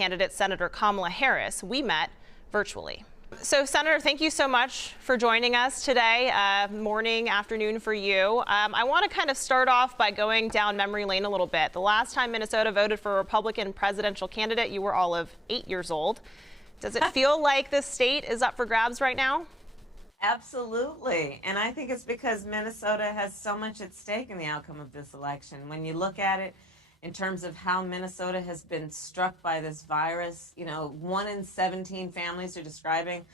candidate, Senator Kamala Harris. We met virtually. So, Senator, thank you so much for joining us today, morning, afternoon for you. I want to kind of start off by going down memory lane a little bit. The last time Minnesota voted for a Republican presidential candidate, you were all of 8 years old. Does it feel like this state is up for grabs right now? Absolutely. And I think it's because Minnesota has so much at stake in the outcome of this election. When you look at it in terms of how Minnesota has been struck by this virus, 1 in 17 families are describing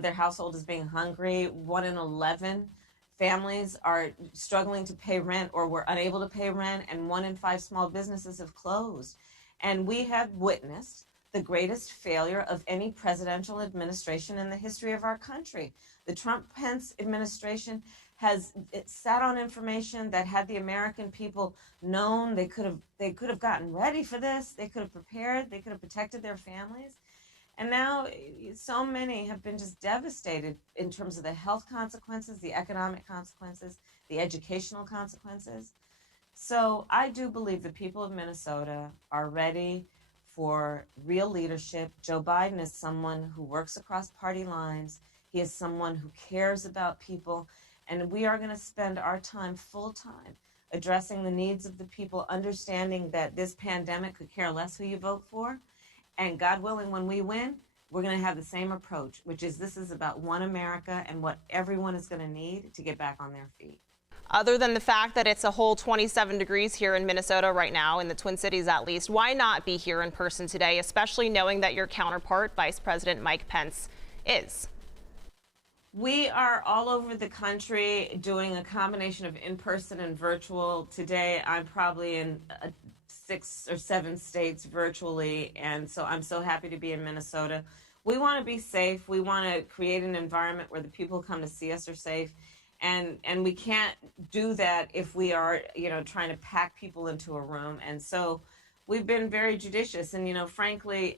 their household as being hungry. 1 in 11 families are struggling to pay rent or were unable to pay rent, and 1 in 5 small businesses have closed. And we have witnessed the greatest failure of any presidential administration in the history of our country. The Trump-Pence administration has sat on information that had the American people known, they could have gotten ready for this, they could have prepared, they could have protected their families. And now so many have been just devastated in terms of the health consequences, the economic consequences, the educational consequences. So I do believe the people of Minnesota are ready for real leadership. Joe Biden is someone who works across party lines. He is someone who cares about people. And we are going to spend our time full time addressing the needs of the people, understanding that this pandemic could care less who you vote for. And God willing, when we win, we're going to have the same approach, which is this is about one America and what everyone is going to need to get back on their feet. Other than the fact that it's a whole 27 degrees here in Minnesota right now, in the Twin Cities at least, why not be here in person today, especially knowing that your counterpart, Vice President Mike Pence, is? We are all over the country doing a combination of in-person and virtual. Today, I'm probably in 6 or 7 states virtually, and so I'm so happy to be in Minnesota. We want to be safe. We want to create an environment where the people who come to see us are safe. And we can't do that if we are, trying to pack people into a room. And so we've been very judicious. And, frankly,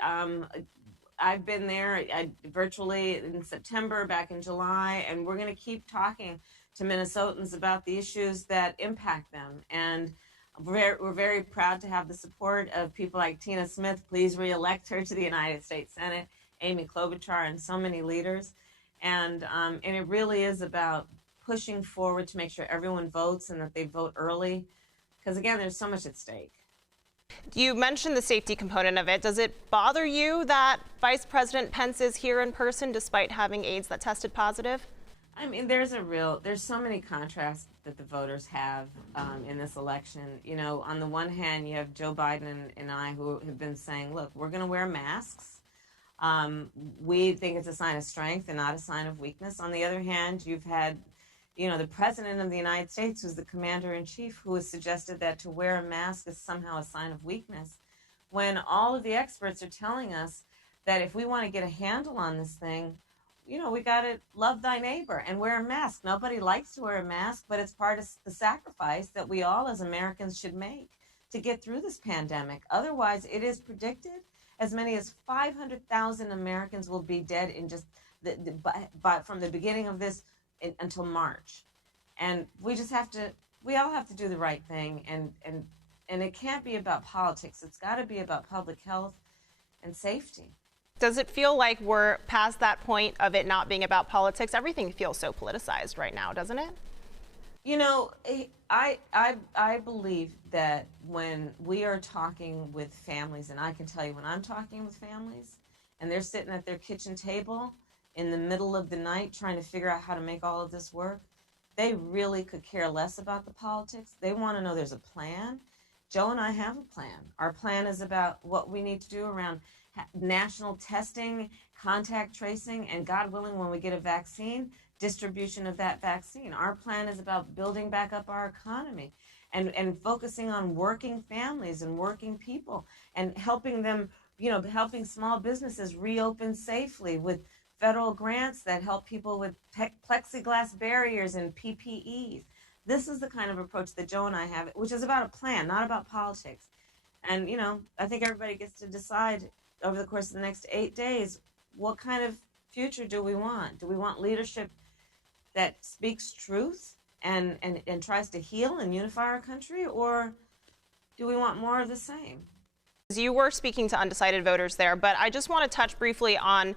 I've been there virtually in September, back in July, and we're going to keep talking to Minnesotans about the issues that impact them. And we're very proud to have the support of people like Tina Smith. Please reelect her to the United States Senate, Amy Klobuchar, and so many leaders. And it really is about pushing forward to make sure everyone votes and that they vote early, because again, there's so much at stake. You mentioned the safety component of it. Does it bother you that Vice President Pence is here in person despite having aides that tested positive? I mean, there's so many contrasts that the voters have in this election. On the one hand, you have Joe Biden and I who have been saying, look, we're going to wear masks. We think it's a sign of strength and not a sign of weakness. On the other hand, you've had the president of the United States, who's the commander-in-chief, who has suggested that to wear a mask is somehow a sign of weakness, when all of the experts are telling us that if we want to get a handle on this thing, we got to love thy neighbor and wear a mask. Nobody likes to wear a mask, but it's part of the sacrifice that we all as Americans should make to get through this pandemic. Otherwise, it is predicted as many as 500,000 Americans will be dead in just from the beginning of this until March. And we all have to do the right thing, and it can't be about politics. It's got to be about public health and safety. Does it feel like we're past that point of it not being about politics? Everything feels so politicized right now, doesn't it? I believe that when we are talking with families, and I can tell you when I'm talking with families and they're sitting at their kitchen table in the middle of the night trying to figure out how to make all of this work, they really could care less about the politics. They want to know there's a plan. Joe and I have a plan. Our plan is about what we need to do around national testing, contact tracing, and God willing, when we get a vaccine, distribution of that vaccine. Our plan is about building back up our economy and focusing on working families and working people and helping them, helping small businesses reopen safely with federal grants that help people with plexiglass barriers and PPEs. This is the kind of approach that Joe and I have, which is about a plan, not about politics. And, I think everybody gets to decide over the course of the next 8 days, what kind of future do we want? Do we want leadership that speaks truth and tries to heal and unify our country, or do we want more of the same? You were speaking to undecided voters there, but I just want to touch briefly on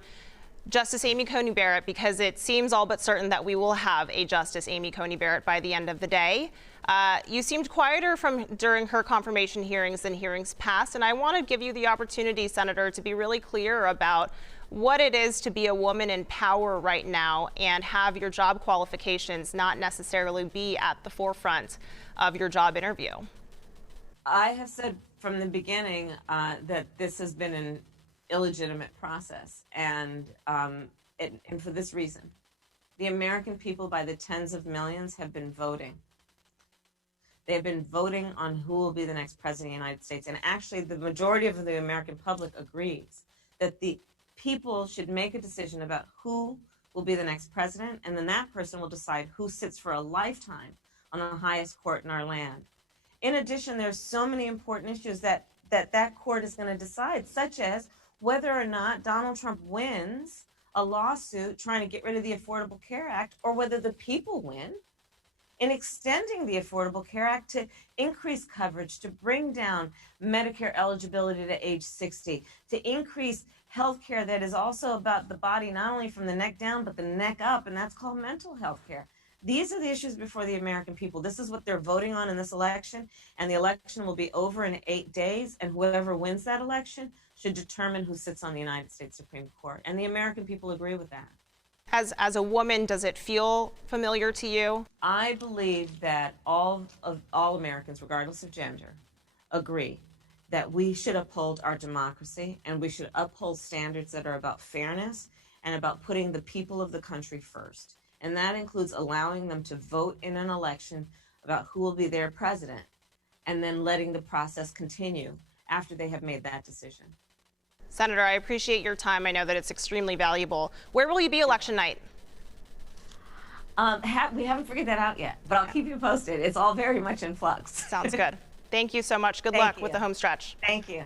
Justice Amy Coney Barrett, because it seems all but certain that we will have a Justice Amy Coney Barrett by the end of the day. You seemed quieter during her confirmation hearings than hearings past, and I want to give you the opportunity, Senator, to be really clear about what it is to be a woman in power right now and have your job qualifications not necessarily be at the forefront of your job interview. I have said from the beginning that this has been an illegitimate process, and for this reason. The American people, by the tens of millions, have been voting. They have been voting on who will be the next president of the United States, and actually the majority of the American public agrees that the people should make a decision about who will be the next president, and then that person will decide who sits for a lifetime on the highest court in our land. In addition, there's so many important issues that court is going to decide, such as whether or not Donald Trump wins a lawsuit trying to get rid of the Affordable Care Act, or whether the people win in extending the Affordable Care Act to increase coverage, to bring down Medicare eligibility to age 60, to increase health care that is also about the body, not only from the neck down, but the neck up, and that's called mental health care. These are the issues before the American people. This is what they're voting on in this election, and the election will be over in 8 days, and whoever wins that election should determine who sits on the United States Supreme Court, and the American people agree with that. As a woman, does it feel familiar to you? I believe that all Americans, regardless of gender, agree that we should uphold our democracy, and we should uphold standards that are about fairness and about putting the people of the country first. And that includes allowing them to vote in an election about who will be their president, and then letting the process continue after they have made that decision. Senator, I appreciate your time. I know that it's extremely valuable. Where will you be election night? We haven't figured that out yet, but I'll keep you posted. It's all very much in flux. Sounds good. Thank you so much. Good luck with the home stretch. Thank you.